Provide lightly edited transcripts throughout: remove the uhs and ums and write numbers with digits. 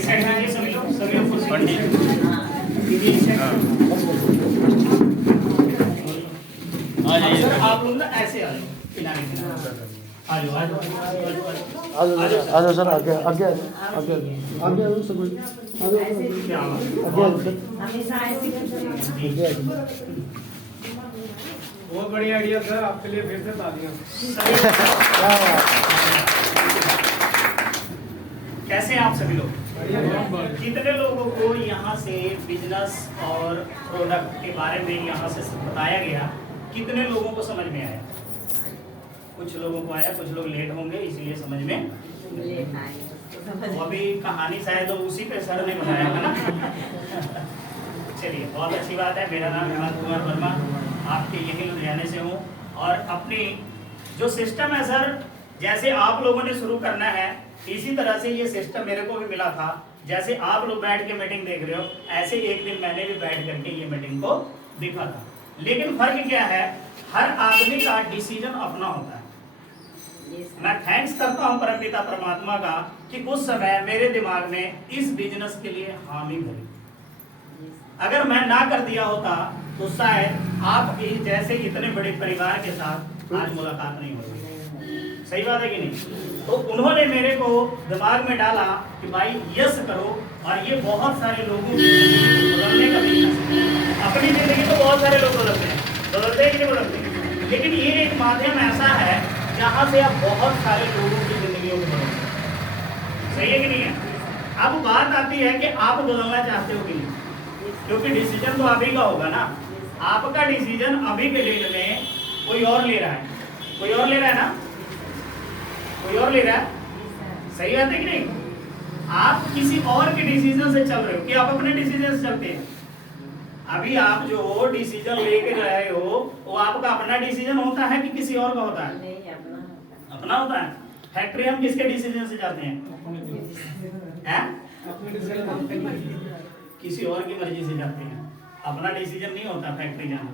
इस साइड में आइए सभी लोग, सभी लोग कुर्सी दीजिए इस साइड। आ जाइए सर, आप लोग ना ऐसे आ जाओ किनारे किनारे, आ जाओ आ जाओ आ जाओ सर, आगे आगे आगे आगे आ जाओ सब, आ जाओ आगे बहुत बढ़िया आइडिया सर, आपके लिए फिर से तालियां। कैसे हैं आप सभी लोग? कितने लोगों को यहाँ से बिजनेस और प्रोडक्ट के बारे में यहाँ से बताया गया, कितने लोगों को समझ में आया? कुछ लोगों को आया, कुछ लोग लेट होंगे इसलिए समझ में वो अभी कहानी शायद उसी पे सर ने बताया है ना। चलिए बहुत अच्छी बात है। मेरा नाम हेमंत कुमार वर्मा, आपके यही लुधियाने से हूँ। और अपनी जो सिस्टम है सर, जैसे आप लोगों ने शुरू करना है इसी तरह से ये सिस्टम मेरे को भी मिला था। जैसे आप लोग बैठ के मीटिंग देख रहे हो, ऐसे एक दिन मैंने भी बैठ करके ये मीटिंग को देखा था। लेकिन फर्क क्या है, हर आदमी का डिसीजन अपना होता है। मैं थैंक्स करता हूँ परमपिता परमात्मा का कि उस समय मेरे दिमाग में इस बिजनेस के लिए हामी भरी। अगर मैं ना कर दिया होता तो शायद आप जैसे इतने बड़े परिवार के साथ आज मुलाकात नहीं होती। सही बात है कि नहीं? तो उन्होंने मेरे को दिमाग में डाला कि भाई यस करो, और ये बहुत सारे लोगों की बदलने का बिजनेस है। अपनी जिंदगी तो बहुत सारे लोग बदलते हैं कि नहीं बदलते, लेकिन ये एक माध्यम ऐसा है जहाँ से आप बहुत सारे लोगों की जिंदगी को बदलते हैं। सही है कि नहीं है? अब बात आती है कि आप बदलना चाहते हो कि नहीं, क्योंकि डिसीजन तो आप ही का होगा ना। आपका डिसीजन अभी के डेट में कोई और ले रहा है, कोई और ले रहा है ना, कोई और ले रहा है। सही बात है कि नहीं? आप किसी और के डिसीजन से चल रहे हो कि आप अपने डिसीजन से चलते हैं? अभी आप जो डिसीजन लेके रहे हो वो आपका अपना डिसीजन होता है कि किसी और का होता है? नहीं, अपना होता है। फैक्ट्री हम किसके डिसीजन से जाते हैं? किसी और की मर्जी से जाते हैं। अपना डिसीजन नहीं होता फैक्ट्री जाना,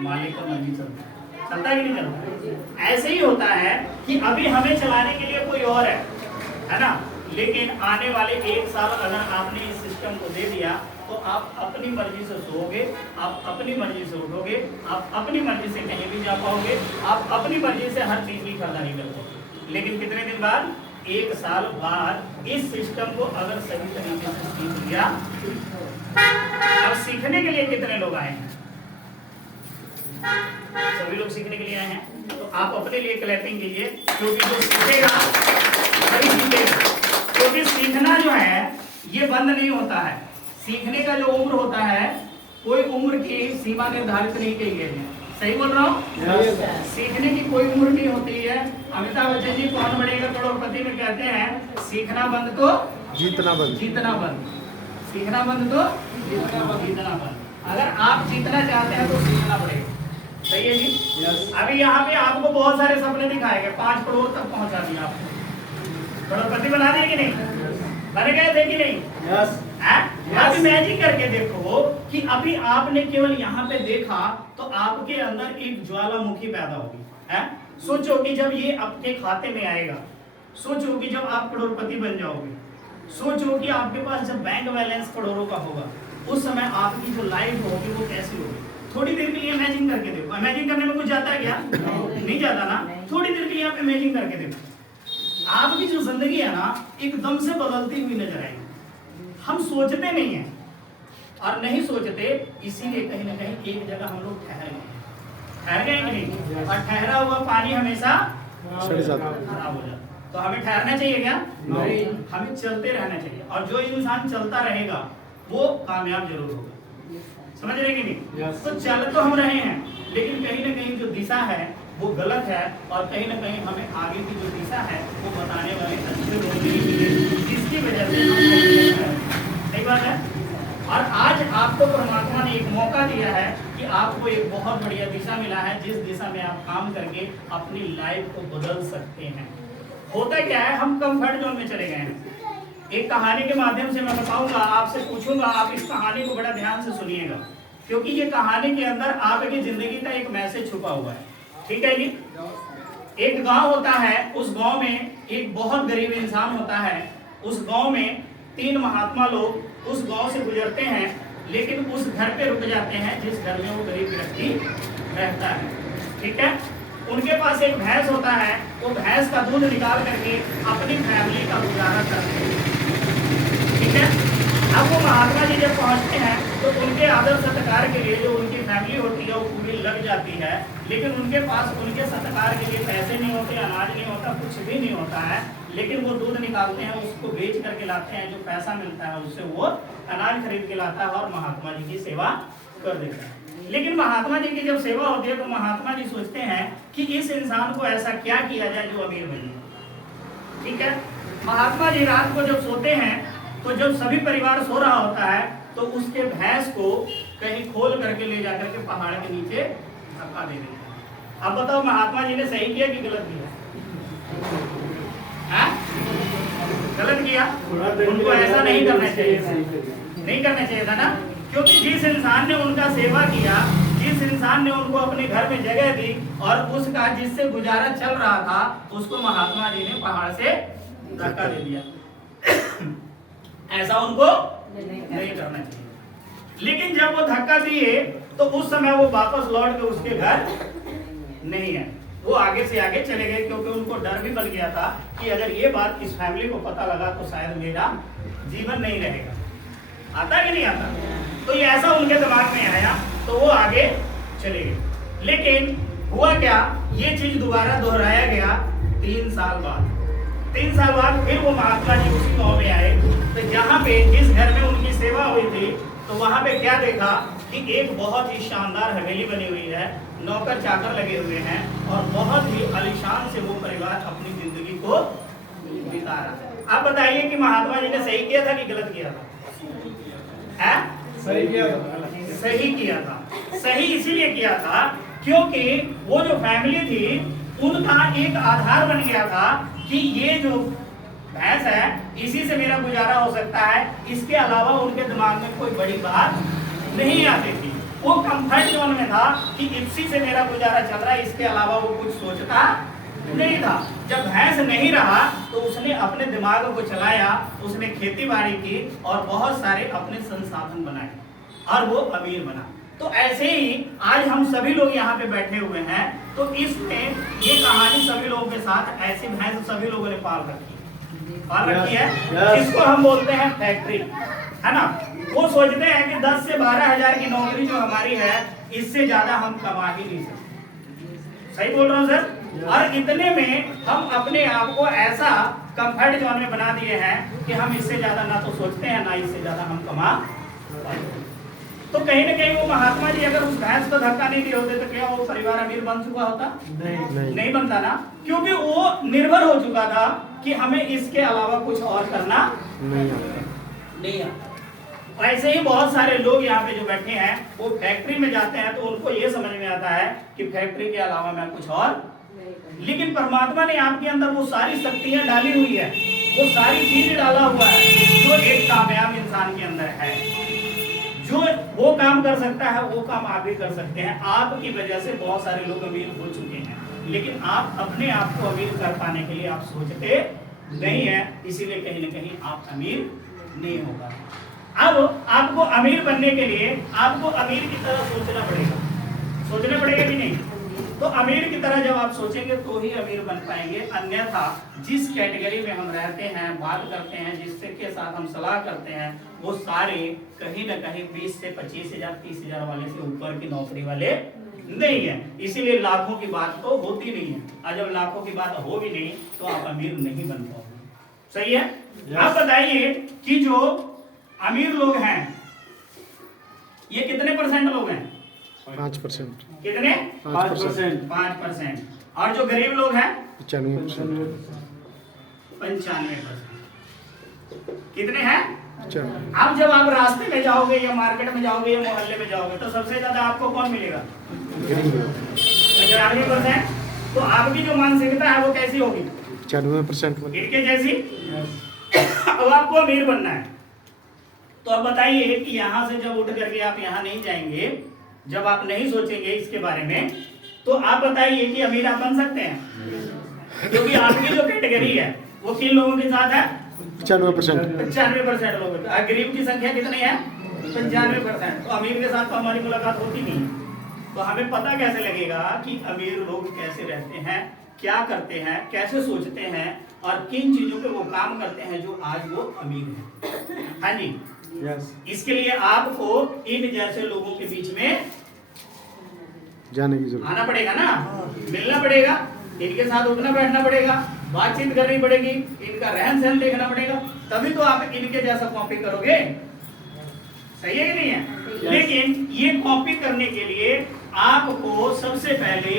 मालिक का मर्जी चलता है। चलता है कि नहीं चलता? ऐसे ही होता है कि अभी हमें चलाने के लिए कोई और है ना, लेकिन आने वाले 1 साल अगर आपने इस सिस्टम को दे दिया तो आप अपनी मर्जी से सोओगे, आप अपनी मर्जी से उठोगे, आप अपनी मर्जी से कहीं भी जा पाओगे, आप अपनी मर्जी से हर चीज की खरीदारी कर पाओगे। लेकिन कितने दिन बाद? 1 साल बाद इस सिस्टम को अगर सही तरीके से सीख लिया। अब सीखने के लिए कितने लोग आए हैं? सभी लोग सीखने के लिए आए हैं। तो आप अपने लिए क्लैपिंग कीजिए, क्योंकि जो सीखेगा वही सीखेगा। क्योंकि सीखना जो है ये बंद नहीं होता है। सीखने का जो उम्र होता है, कोई उम्र की सीमा निर्धारित नहीं की गई है। सही बोल रहा हूँ? सीखने की कोई उम्र नहीं होती है। अमिताभ बच्चन जी कौन बनेगा करोड़पति में कहते हैं, सीखना बंद तो जीतना बंद, जीतना बंद, सीखना बंद तो जीतना बंद। अगर आप जीतना चाहते हैं तो सीखना पड़ेगा। सही है जी? अभी यहाँ पे आपको बहुत सारे सपने दिखाए गए, 5 करोड़ तक पहुंचा दिया आपको, करोड़पति बना दिए कि नहीं? बन गए थे कि नहीं? आप इमेजिन करके देखो कि अभी आपने केवल यहाँ पे देखा तो आपके अंदर एक ज्वालामुखी पैदा होगी है। सोचो कि जब ये आपके खाते में आएगा, सोचो कि जब आप करोड़पति बन जाओगे, सोचो कि आपके पास जब बैंक बैलेंस करोड़ों का होगा, उस समय आपकी जो लाइफ होगी वो कैसी होगी। थोड़ी देर के लिए इमेजिन करके देखो। इमेजिन करने में कुछ जाता है क्या? नहीं जाता ना। थोड़ी देर के लिए आप इमेजिन करके देखो, आपकी जो जिंदगी है ना एकदम से बदलती हुई नजर आएगी। हम सोचते नहीं हैं, और नहीं सोचते इसीलिए कहीं ना कहीं एक जगह हम लोग ठहर गए कि नहीं? और ठहरा हुआ पानी हमेशा खराब हो जाता। तो हमें ठहरना चाहिए क्या? नहीं, हमें चलते रहना चाहिए। और जो इंसान चलता रहेगा वो कामयाब जरूर होगा। समझ रहे कि नहीं? तो चल तो हम रहे हैं, लेकिन कहीं ना कहीं जो दिशा है वो गलत है, और कहीं ना कहीं हमें आगे की जो दिशा है वो बताने वाले अच्छे लोग नहीं मिले, जिसकी वजह से हम सही बात है। और आज आपको परमात्मा ने एक मौका दिया है कि आपको एक बहुत बढ़िया दिशा मिला है, जिस दिशा में आप काम करके अपनी लाइफ को बदल सकते हैं। होता क्या है, हम कंफर्ट जोन में चले गए हैं। एक कहानी के माध्यम से मैं बताऊंगा, आपसे पूछूंगा, आप इस कहानी को बड़ा ध्यान से सुनिएगा, क्योंकि ये कहानी के अंदर आपकी जिंदगी का एक मैसेज छुपा हुआ है। ठीक है जी? एक गांव होता है, उस गांव में एक बहुत गरीब इंसान होता है। उस गांव में 3 महात्मा लोग उस गांव से गुजरते हैं, लेकिन उस घर पे रुक जाते हैं जिस घर में वो गरीब व्यक्ति रहता है। ठीक है, उनके पास एक भैंस होता है, वो भैंस का दूध निकाल करके अपनी फैमिली का गुजारा करते हैं। ठीक है, अब वो महात्मा जी जब पहुंचते हैं तो उनके आदर सत्कार के लिए जो उनकी फैमिली होती है वो पूरी लग जाती है, लेकिन उनके पास उनके सत्कार के लिए पैसे नहीं होते, अनाज नहीं होता, कुछ भी नहीं होता है, लेकिन वो दूध निकालते हैं, उसको बेच करके लाते हैं, जो पैसा मिलता है उससे वो अनाज खरीद के लाता है और महात्मा जी की सेवा कर देता है। लेकिन महात्मा जी की जब सेवा होती है तो महात्मा जी सोचते हैं कि इस इंसान को ऐसा क्या किया जाए जो अमीर बने। ठीक है, महात्मा जी रात को जब सोते हैं तो जब सभी परिवार सो रहा होता है तो उसके भैंस को कहीं खोल करके ले जाकर के पहाड़ के नीचे धक्का दे देते हैं। अब बताओ महात्मा जी ने सही किया कि गलत किया? गलत किया। उनको ऐसा नहीं करना चाहिए, नहीं करना चाहिए था ना, क्योंकि जिस इंसान ने उनका सेवा किया, जिस इंसान ने उनको अपने घर में जगह दी और उसका जिससे गुजारा चल रहा था, उसको महात्मा जी ने पहाड़ से धक्का दे दिया। ऐसा उनको नहीं करना चाहिए। लेकिन जब वो धक्का दिए तो उस समय वो वापस लौट के उसके घर नहीं है, वो आगे से आगे चले गए, क्योंकि उनको डर भी बन गया था कि अगर ये बात इस फैमिली को पता लगा तो शायद मेरा जीवन नहीं रहेगा। आता कि नहीं आता? तो ये ऐसा उनके दिमाग में आया तो वो आगे चले गए। लेकिन हुआ क्या, ये चीज दोबारा दोहराया गया 3 साल बाद। 3 साल बाद फिर वो महात्मा जी उसी गांव में आए, तो जहाँ पे जिस घर में उनकी सेवा हुई थी तो वहाँ पे क्या देखा कि एक बहुत ही शानदार हवेली बनी हुई है, नौकर चाकर लगे हुए हैं और बहुत ही आलीशान से वो परिवार अपनी जिंदगी को बिता रहा है। आप बताइए कि महात्मा जी ने सही किया था कि गलत किया था? सही किया था। सही किया था। सही इसीलिए किया था क्योंकि वो जो फैमिली थी उनका एक आधार बन गया था कि ये जो भैंस है इसी से मेरा गुजारा हो सकता है, इसके अलावा उनके दिमाग में कोई बड़ी बात नहीं आती थी। वो कंफर्ट जोन में था कि इसी से मेरा गुजारा चल रहा है, इसके अलावा वो कुछ सोचता नहीं था। जब भैंस नहीं रहा तो उसने अपने दिमाग को चलाया, उसने खेती बाड़ी की और बहुत सारे अपने संसाधन बनाए और वो अमीर बना। तो ऐसे ही आज हम सभी लोग यहाँ पे बैठे हुए हैं, तो इसमें ये कहानी सभी लोगों के साथ ऐसी भैंस सभी लोगों ने पाल रखी है, जिसको हम बोलते हैं फैक्ट्री, है ना। वो सोचते हैं कि 10 से 12 हजार की नौकरी जो हमारी है इससे ज्यादा हम कमा ही नहीं सकते। सही बोल रहा हूँ सर? और इतने में हम अपने आप को ऐसा कंफर्ट जोन में बना दिए हैं कि हम इससे ज्यादा ना तो सोचते हैं ना इससे ज्यादा हम कमा। तो कहीं ना कहीं वो महात्मा जी अगर उस भैंस को धक्का नहीं दिए होते तो क्या वो परिवार अमीर बन चुका होता? नहीं बनता ना, क्योंकि वो निर्भर हो चुका था कि हमें इसके अलावा कुछ और करना नहीं आता। ऐसे ही बहुत सारे लोग यहाँ पे जो बैठे हैं वो फैक्ट्री में जाते हैं तो उनको ये समझ में आता है कि फैक्ट्री के अलावा मैं कुछ और, लेकिन परमात्मा ने आपके अंदर वो सारी शक्तियां डाली हुई है, वो सारी चीजें डाला हुआ है जो एक कामयाब इंसान के अंदर है। जो वो काम कर सकता है वो काम आप भी कर सकते हैं। आपकी वजह से बहुत सारे लोग अमीर हो चुके हैं, लेकिन आप अपने आप को अमीर कर पाने के लिए आप सोचते नहीं है, इसीलिए कहीं ना कहीं आप अमीर नहीं होगा। अब आपको अमीर बनने के लिए आपको अमीर की तरह सोचना पड़ेगा कि नहीं? तो अमीर की तरह जब आप सोचेंगे तो ही अमीर बन पाएंगे, अन्यथा जिस कैटेगरी में हम रहते हैं, बात करते हैं, जिससे के साथ हम सलाह करते हैं, वो सारे कहीं ना कहीं 20 से 25 हजार 30 हजार वाले से ऊपर की नौकरी वाले नहीं है। इसीलिए लाखों की बात तो होती नहीं है, और जब लाखों की बात हो भी नहीं तो आप अमीर नहीं बन पाओगे। सही है? आप बताइए कि जो अमीर लोग हैं ये कितने परसेंट लोग हैं? 5%। कितने? 5%। 5%। और जो गरीब लोग हैं 95%। 95%। कितने हैं? 95। अब जब आप रास्ते में जाओगे या मार्केट में जाओगे या मोहल्ले में जाओगे तो सबसे ज्यादा आपको कौन मिलेगा? 95%। तो आपकी जो मानसिकता है वो कैसी होगी? 95%। इनके जैसी। अब आपको अमीर बनना है तो अब बताइए कि यहाँ से जब उठ करके आप यहाँ नहीं जाएंगे, जब आप नहीं सोचेंगे इसके बारे में, तो आप बताइए कि अमीर आप बन सकते हैं? क्योंकि आपकी जो कैटेगरी है वो किन लोगों के साथ है? 95%। 95% लोग, गरीब की संख्या कितनी है? 95%। तो अमीर के साथ तो हमारी मुलाकात होती नहीं, तो हमें पता कैसे लगेगा कि अमीर लोग कैसे रहते हैं, क्या करते हैं, कैसे सोचते हैं और किन चीजों पे वो काम करते हैं जो आज वो अमीर हैं। हाँ जी, इसके लिए आपको इन जैसे लोगों के बीच में जाने की जरूरत, आना पड़ेगा ना, मिलना पड़ेगा, इनके साथ उठना बैठना पड़ेगा, बातचीत करनी पड़ेगी, इनका रहन सहन देखना पड़ेगा, तभी तो आप इनके जैसा कॉपी करोगे। सही है कि नहीं है? लेकिन ये कॉपी करने के लिए आपको सबसे पहले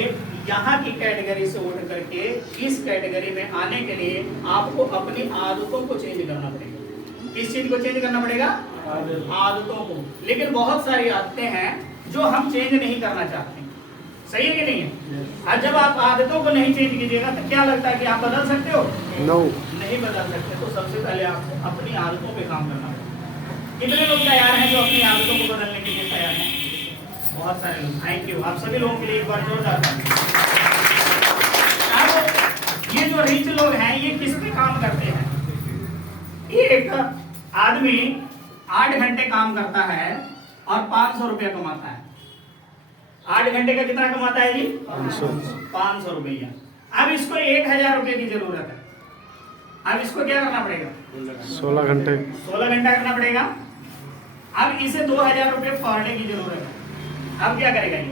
यहाँ की कैटेगरी से उठ करके इस कैटेगरी में आने के लिए आपको अपनी आदतों को चेंज करना पड़ेगा। किस चीज को चेंज करना पड़ेगा? आदतों को। लेकिन बहुत सारी आदतें हैं जो हम चेंज नहीं करना चाहते। सही है कि नहीं है? और जब आप आदतों को नहीं चेंज कीजिएगा तो क्या लगता है कि आप बदल सकते हो? नो, नहीं बदल सकते। तो सबसे पहले आपको अपनी आदतों पे काम करना पड़ेगा। कितने लोग तैयार हैं जो अपनी आदतों को बदलने के लिए तैयार हैं? बहुत सारे लोग। थैंक यू, आप सभी लोगों के लिए एक बार जोरदार ताली। ये जो रिच लोग हैं ये किस पे काम करते हैं? एक आदमी 8 घंटे काम करता है और 500 रुपया कमाता है। 8 घंटे का कितना कमाता है जी? 500 रुपया। अब इसको 1000 रुपये की जरूरत है। अब इसको क्या करना पड़ेगा? 16 घंटे 16 घंटा करना पड़ेगा। अब इसे 2000 रुपये पर डे की जरूरत है। अब क्या करेगा ये?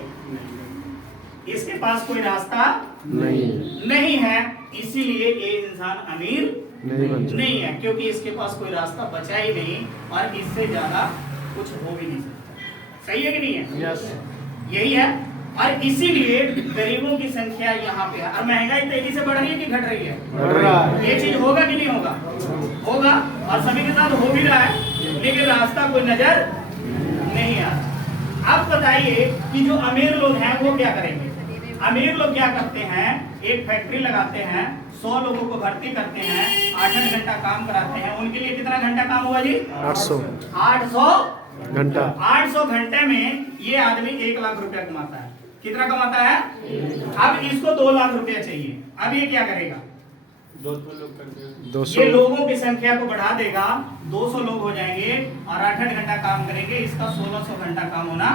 इसके पास कोई रास्ता नहीं है, इसीलिए ये इंसान अमीर नहीं है, क्योंकि इसके पास कोई रास्ता बचा ही नहीं और इससे ज्यादा कुछ हो भी नहीं सकता। सही है कि नहीं है? यस, यही है। और इसीलिए गरीबों की संख्या यहाँ पे है। और महंगाई तेजी से बढ़ रही है कि घट रही है? बढ़ रहा है। ये चीज होगा कि नहीं होगा? होगा, और सभी के साथ हो भी रहा है, लेकिन रास्ता कोई नजर नहीं आ रहा। अब बताइए कि जो अमीर लोग हैं वो क्या करेंगे? अमीर लोग क्या करते हैं? एक फैक्ट्री लगाते हैं, 100 लोगों को भर्ती करते हैं, 8 घंटा काम कराते हैं। उनके लिए कितना घंटा काम हुआ जी? 800 घंटा। 800 घंटे में ये आदमी 1 लाख रुपया कमाता है। कितना कमाता है? अब इसको 2 लाख रुपया चाहिए। अब ये क्या करेगा? 200 ये लोगों की संख्या को बढ़ा देगा, 200 लोग हो जाएंगे और 8 घंटा काम करेंगे। इसका 1600 घंटा काम होना।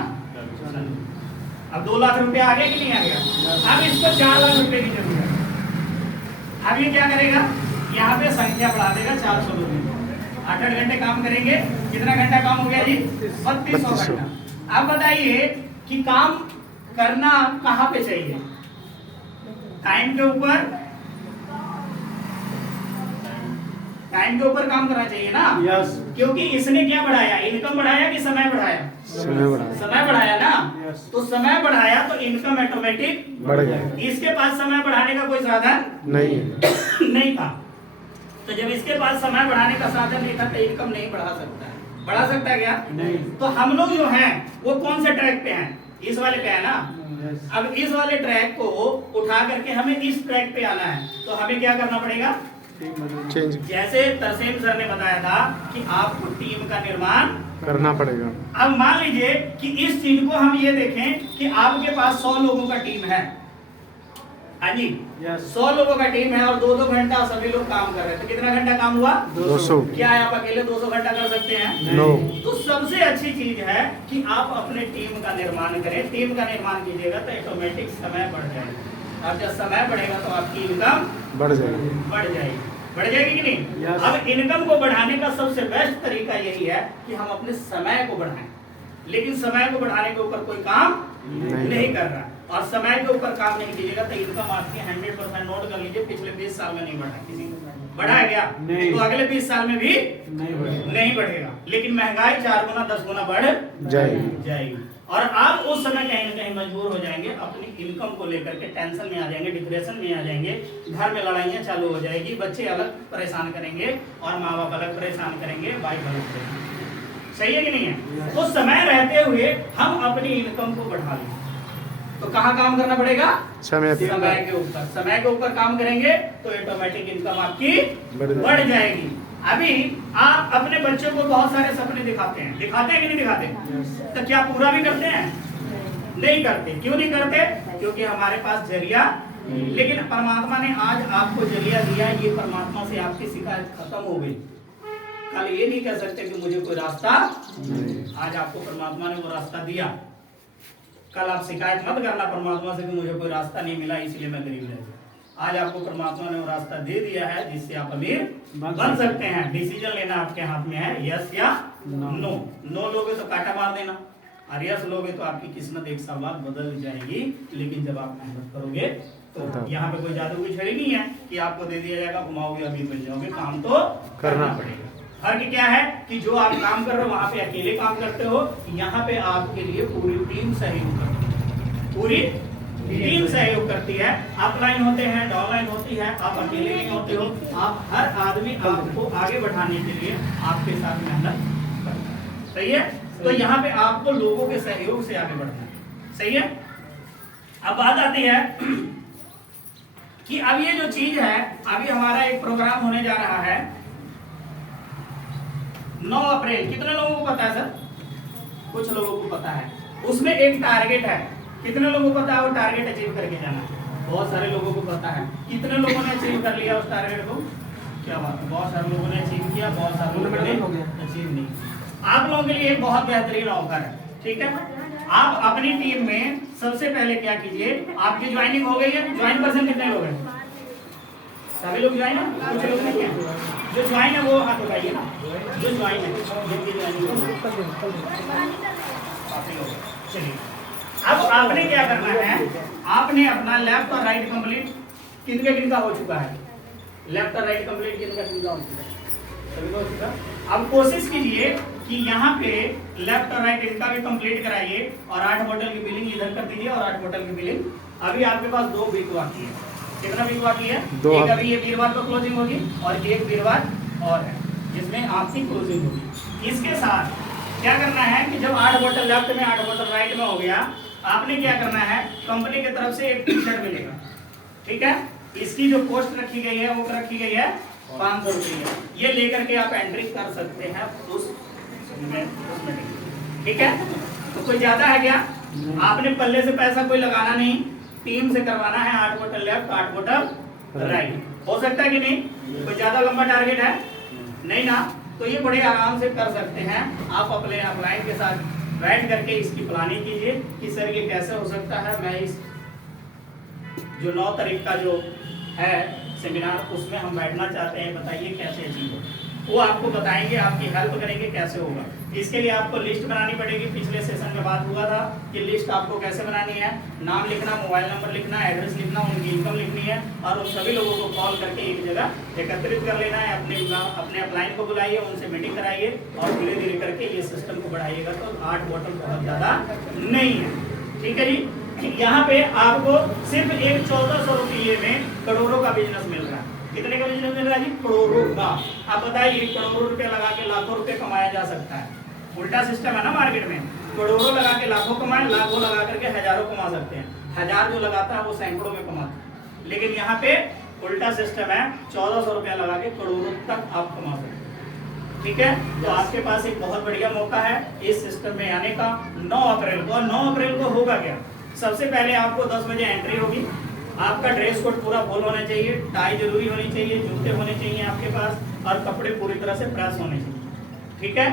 अब 2 लाख रुपया आ गया कि नहीं आ गया? अब इसको 4 लाख रुपए की जरूरत है। अब ये क्या करेगा? यहाँ पे संख्या बढ़ा देगा 400 लोग। 8 घंटे काम करेंगे, कितना घंटा काम हो गया जी? 3200 घंटा। अब बताइए कि काम करना कहाँ पे चाहिए? टाइम के ऊपर, टाइम के ऊपर काम करना चाहिए ना? यस। क्योंकि इसने क्या बढ़ाया? इनकम बढ़ाया कि समय बढ़ाया? समय बढ़ाया ना। तो समय बढ़ाया तो इनकम ऑटोमेटिक बढ़ गया। इसके पास समय बढ़ाने का कोई साधन नहीं था। तो जब इसके पास समय बढ़ाने का साधन नहीं था तो इनकम नहीं बढ़ा सकता है। बढ़ा सकता है क्या? नहीं। तो हम लोग जो हैं वो कौन से ट्रैक पे हैं? इस वाले पे है ना। अब इस वाले ट्रैक को उठा करके हमें इस ट्रैक पे आना है, तो हमें क्या करना पड़ेगा? चेंज जैसे तरसेम सर ने बताया था कि आपको टीम का निर्माण करना पड़ेगा। अब मान लीजिए कि इस चीज को हम ये देखें कि आपके पास 100 लोगों का टीम है। हाँ जी, 100 लोगों का टीम है और 2-2 घंटा सभी लोग काम कर रहे हैं। तो कितना घंटा काम हुआ? 200। क्या आप अकेले 200 घंटा कर सकते हैं? नो। तो सबसे अच्छी चीज है कि आप अपने टीम का निर्माण करें। टीम का निर्माण कीजिएगा तो ऑटोमेटिक समय बढ़ जाएगा। और जब समय बढ़ेगा तो आपकी इनकम बढ़ जाएगी। बढ़ जाएगी कि नहीं? अब इनकम को बढ़ाने का सबसे बेस्ट तरीका यही है कि हम अपने समय को बढ़ाएं। लेकिन समय को बढ़ाने के ऊपर कोई काम नहीं कर रहा, और समय के ऊपर काम नहीं कीजिएगा तो इनकम आपकी 100% नोट कर लीजिए, पिछले 20 साल में नहीं बढ़ा। किसी को बढ़ा है क्या? तो अगले 20 साल में भी नहीं बढ़ेगा। लेकिन महंगाई 4 गुना 10 गुना बढ़ जाएगी। और आप उस समय कहीं ना कहीं मजबूर हो जाएंगे, अपनी इनकम को लेकर के टेंशन में आ जाएंगे, डिप्रेशन में आ जाएंगे, घर में लड़ाइयाँ चालू हो जाएगी, बच्चे अलग परेशान करेंगे और माँ बाप अलग परेशान करेंगे, वाइफ अलग करेंगे। सही है कि नहीं है? तो समय रहते हुए हम अपनी इनकम को बढ़ा लें तो कहाँ काम करना पड़ेगा? समय के ऊपर काम करेंगे तो ऑटोमेटिक इनकम आपकी बढ़ जाएगी। अभी आप अपने बच्चों को बहुत सारे सपने दिखाते हैं कि नहीं दिखाते? तो क्या पूरा भी करते हैं? नहीं करते। क्यों नहीं करते? क्योंकि हमारे पास जरिया लेकिन परमात्मा ने आज आपको जरिया दिया, ये परमात्मा से आपकी शिकायत खत्म हो गई। कल ये नहीं कह सकते कि मुझे कोई रास्ता, आज आपको परमात्मा ने वो रास्ता दिया। कल आप शिकायत मत करना परमात्मा से कि मुझे कोई रास्ता नहीं मिला इसलिए मैं गरीब रह गया। आज आपको परमात्मा ने वो रास्ता दे दिया है जिससे आप अमीर बन सकते हैं। डिसीजन लेना आपके हाथ में है, यस या नो। नो लोगे तो कांटा मार देना, और यस लोगे तो आपकी किस्मत एक साल बाद बदल जाएगी। लेकिन जब आप मेहनत करोगे तो यहाँ पे कोई जादू की छड़ी नहीं है कि आपको दे दिया जाएगा, घुमाओगे अमीर बन जाओगे। काम तो करना पड़ेगा। फर्क क्या है कि जो आप काम कर रहे हो वहां पे अकेले काम करते हो, यहाँ पे आपके लिए पूरी टीम सहयोग करती है, पूरी टीम सहयोग करती है। अपलाइन होते हैं, डाउनलाइन होती है, आप अकेले नहीं होते हो। आप हर आदमी आपको आगे बढ़ाने के लिए आपके साथ मेहनत करता है। सही है? तो यहाँ पे आपको लोगों के सहयोग से आगे बढ़ना है। सही है? अब बात आती है कि अब ये जो चीज है, अभी हमारा एक प्रोग्राम होने जा रहा है 9 अप्रैल। कितने लोगों को पता है सर? कुछ लोगों को पता है। उसमें एक टारगेट है। कितने लोगों को पता है वो टारगेट अचीव करके जाना है? बहुत सारे लोगों को पता है। कितने लोगों ने अचीव कर लिया उस टारगेट को? क्या बात है, बहुत सारे लोगों ने अचीव किया, बहुत सारे लोगों ने अचीव नहीं। आप लोगों के लिए एक बहुत बेहतरीन ऑफर है, ठीक है? आप अपनी टीम में सबसे पहले क्या कीजिए, आपकी ज्वाइनिंग हो गई है। ज्वाइन पर्सन कितने लोग हैं? सभी लोग ज्वाइन है? कुछ लोग नहीं है। जो ज्वाइन है वो हाथ उठाइए ना, जो ज्वाइन है। चलिए, अब आपने क्या करना है, आपने अपना लेफ्ट और राइट कंप्लीट किनका हो चुका है? लेफ्ट और राइट कंप्लीट किनका हो चुका है? सभी को हो चुका। अब कोशिश कीजिए कि यहाँ पे लेफ्ट और राइट इनका भी कंप्लीट कराइए, और 8 बोतल की बिलिंग इधर कर दीजिए, और 8 बोतल की बिलिंग अभी आपके पास 2 वीक बाकी है। कितना वीक बाकी है? एक अभी ये वीरवार को क्लोजिंग होगी, और एक वीरवार और है जिसमें आपकी क्लोजिंग होगी। इसके साथ क्या करना है कि जब 8 बोतल लेफ्ट में 8 बोतल राइट में हो गया, आपने क्या करना है, कंपनी की तरफ से एक टी शर्ट मिलेगा, ठीक है? इसकी जो पोस्ट रखी गई है वो रखी गई है 500 रुपये। ये लेकर के आप एंट्री कर सकते हैं उस मीटिंग, ठीक है? तो कोई ज्यादा है क्या? आपने पल्ले से पैसा कोई लगाना नहीं, टीम से करवाना है। 8 बोतल लेफ्ट, 8 बोतल राइट। हो सकता है कि नहीं? कोई ज्यादा लंबा टारगेट है नहीं ना? तो ये बड़े आराम से कर सकते हैं। आप अपने अपलाइन के साथ बैठ करके इसकी प्लानिंग कीजिए कि सर ये कैसे हो सकता है। मैं इस जो 9 तारीख का जो है सेमिनार, उसमें हम बैठना चाहते हैं, बताइए कैसे अचीव हो। वो आपको बताएंगे, आपकी हेल्प करेंगे कैसे होगा। इसके लिए आपको लिस्ट बनानी पड़ेगी। पिछले सेशन में बात हुआ था कि लिस्ट आपको कैसे बनानी है। नाम लिखना, मोबाइल नंबर लिखना, एड्रेस लिखना, उनकी इनकम लिखनी है, और उन सभी लोगों को कॉल करके एक जगह एकत्रित कर लेना है। अपने अपलाइन को बुलाइए, उनसे मीटिंग कराइए, और धीरे धीरे करके ये सिस्टम को बढ़ाइएगा। तो 8 बोतल बहुत ज़्यादा नहीं है, ठीक है जी? यहाँ पे आपको सिर्फ एक 1400 रुपये में करोड़ों का बिजनेस मिल रहा है। कितने का बिजनेस मिल रहा है जी? करोड़ों का। आप बताइए, करोड़ों रुपए लगा के लाखों रुपए कमाया जा सकता है। उल्टा सिस्टम है ना मार्केट में, करोड़ों लगा के लाखों कमाए, लाखों लगा करके हजारों कमा सकते हैं। 1000 जो लगाता है वो सैकड़ों में कमाता है। लेकिन यहाँ पे उल्टा सिस्टम है, 1400 रुपया लगा के करोड़ों तक आप कमा सकते हैं, ठीक है? तो आपके पास एक बहुत बढ़िया मौका है इस सिस्टम में आने का। 9 अप्रैल को, और 9 अप्रैल को होगा क्या? सबसे पहले आपको 10 बजे एंट्री होगी। आपका ड्रेस कोड पूरा फुल होना चाहिए, टाई जरूरी होनी चाहिए, जूते होने चाहिए आपके पास, और कपड़े पूरी तरह से प्रेस होने चाहिए, ठीक है?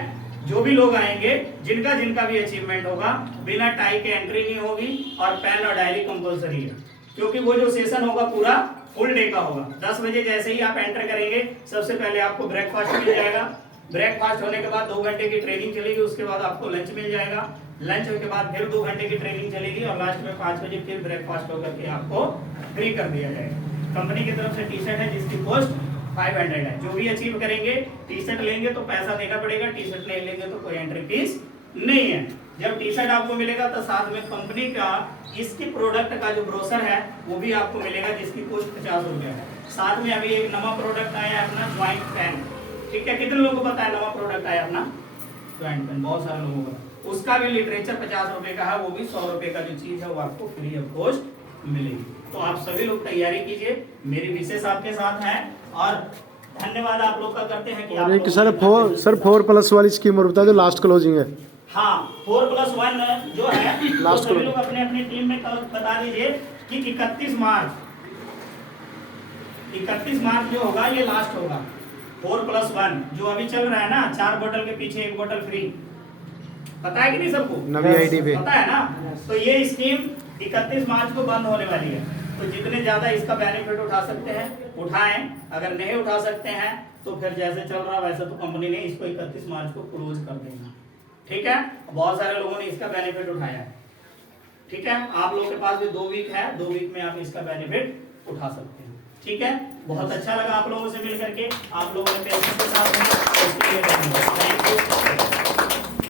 जो भी लोग आएंगे, जिनका भी अचीवमेंट होगा, बिना टाई के एंट्री नहीं होगी, और पेन और डायरी कंपलसरी है, क्योंकि वो जो सेशन होगा पूरा फुल डे का होगा। 10 बजे जैसे ही आप एंटर करेंगे, सबसे पहले आपको ब्रेकफास्ट मिल जाएगा। ब्रेकफास्ट होने के बाद 2 घंटे की ट्रेनिंग चलेगी, उसके बाद आपको लंच मिल जाएगा। लंच के बाद फिर 2 घंटे की ट्रेनिंग चलेगी, और लास्ट में 5 बजे फिर ब्रेकफास्ट होकर के आपको फ्री कर दिया जाएगा। कंपनी की तरफ से टी शर्ट है जिसकी कॉस्ट 500 है। जो भी अचीव करेंगे, टी शर्ट लेंगे तो पैसा देना पड़ेगा, टी शर्ट नहीं लेंगे तो कोई एंट्री फीस नहीं है। जब टी शर्ट आपको मिलेगा तो साथ में कंपनी का इसकी प्रोडक्ट का जो ब्रोशर है वो भी आपको मिलेगा, जिसकी कॉस्ट 50 रुपया है। साथ में अभी एक नवा प्रोडक्ट आया है अपना ज्वाइंट पेन, ठीक है? कितने लोगों को पता है नवा प्रोडक्ट आया अपना ज्वाइंट पेन? बहुत सारे लोगों को। उसका भी लिटरेचर 50 रुपए का है, वो भी 100 रुपए का जो चीज है वो आपको फ्री ऑफ कॉस्ट मिलेगी। तो आप सभी लोग तैयारी कीजिए, मेरी विशेष आपके साथ है, और धन्यवाद आप लोग का करते हैं कि आप एक सर 4+ वाली स्कीम और बता दो, लास्ट क्लोजिंग है। हाँ, 4+1 जो है, तो सभी लोग अपने अपनी टीम में बता दीजिए कि 31 मार्च 31 मार्च जो होगा ये लास्ट होगा। 4+1 जो अभी चल रहा है ना, 4 बोतल के पीछे 1 बोतल फ्री, पता है कि नहीं सबको? नवी आईडी पे पता है ना? तो ये स्कीम 31 मार्च को बंद होने वाली है। तो जितने ज्यादा इसका बेनिफिट उठा सकते हैं उठाएं, अगर नहीं उठा सकते हैं तो फिर जैसे चल रहा वैसे तो कंपनी ने इसको 31 मार्च को क्लोज कर देना। ठीक है, बहुत सारे लोगों ने इसका बेनिफिट उठाया है। ठीक है, आप लोगों के पास भी 2 वीक है, 2 वीक में आप इसका बेनिफिट उठा सकते हैं। ठीक है, बहुत अच्छा लगा आप लोगों से मिल करके, आप लोगों ने पेशेंस के साथ में, उसके लिए धन्यवाद। Thank you.